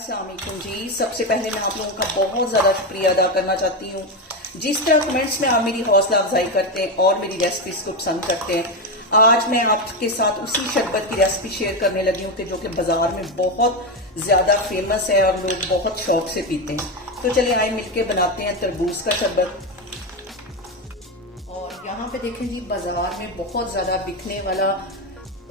अस्सलाम वालेकुम जी। सबसे पहले मैं आप लोगों का बहुत ज़्यादा शुक्रिया अदा करना चाहती हूँ। जिस तरह कमेंट्स में आप मेरी हौसला अफजाई करते हैं और मेरी रेसिपीज को पसंद करते हैं, आज मैं आपके साथ उसी शरबत की रेसिपी शेयर करने लगी हूँ कि जो कि बाजार में बहुत ज़्यादा फेमस है और लोग बहुत शौक से पीते हैं। तो चलिए आए मिलके बनाते हैं तरबूज का शरबत। और यहाँ पे देखें जी, बाजार में बहुत ज़्यादा बिकने वाला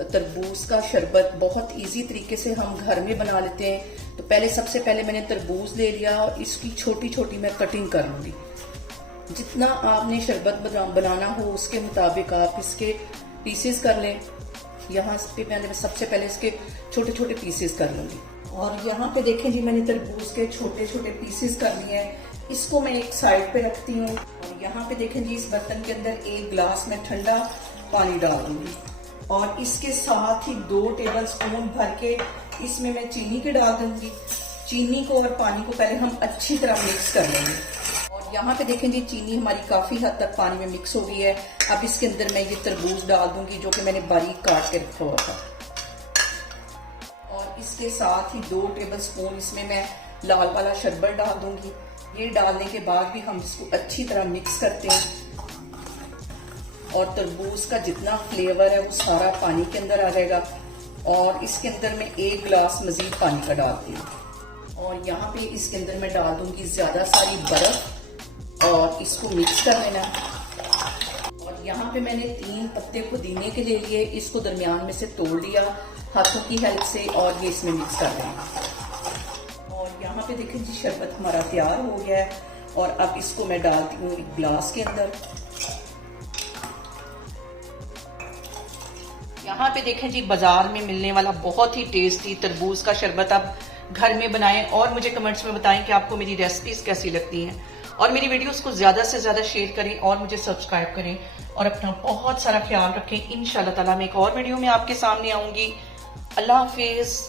तरबूज का शरबत बहुत इजी तरीके से हम घर में बना लेते हैं। तो पहले सबसे पहले मैंने तरबूज ले लिया और इसकी छोटी छोटी मैं कटिंग कर लूंगी। जितना आपने शरबत बनाना हो उसके मुताबिक आप इसके पीसेस कर लें। यहाँ पे मैंने सबसे पहले इसके छोटे छोटे पीसेस कर लूंगी। और यहाँ पे देखें जी, मैंने तरबूज के छोटे छोटे पीसेस कर लिए हैं। इसको मैं एक साइड पे रखती हूँ। और यहाँ पे देखें जी, इस बर्तन के अंदर एक गिलास में ठंडा पानी डाल दूंगी और इसके साथ ही 2 टेबल स्पून भर के इसमें मैं चीनी के डाल दूंगी। चीनी को और पानी को पहले हम अच्छी तरह मिक्स कर लेंगे। और यहाँ पे देखें जी, चीनी हमारी काफी हद तक पानी में मिक्स हो गई है। अब इसके अंदर मैं ये तरबूज डाल दूंगी जो कि मैंने बारीक काट के रखा हुआ था। और इसके साथ ही 2 टेबल स्पून इसमें मैं लाल वाला शरबत डाल दूंगी। ये डालने के बाद भी हम इसको अच्छी तरह मिक्स करते हैं और तरबूज का जितना फ्लेवर है वो सारा पानी के अंदर आ जाएगा। और इसके अंदर मैं 1 गिलास मजीद पानी का डालती हूँ। और यहाँ पे इसके अंदर मैं डाल दूंगी ज्यादा सारी बर्फ और इसको मिक्स कर लेना। और यहाँ पे मैंने 3 पत्ते पुदीने के ले लिए, इसको दरमियान में से तोड़ लिया हाथों की हेल्प से और ये इसमें मिक्स कर देंगे। और यहाँ पे देखें जी, शरबत हमारा तैयार हो गया है। और अब इसको मैं डालती हूँ एक गिलास के अंदर। यहाँ पे देखें जी, बाजार में मिलने वाला बहुत ही टेस्टी तरबूज का शरबत आप घर में बनाएं और मुझे कमेंट्स में बताएं कि आपको मेरी रेसिपीज कैसी लगती हैं। और मेरी वीडियोस को ज्यादा से ज्यादा शेयर करें और मुझे सब्सक्राइब करें और अपना बहुत सारा ख्याल रखें। इंशाल्लाह ताला मैं एक और वीडियो में आपके सामने आऊंगी। अल्लाह हाफिज।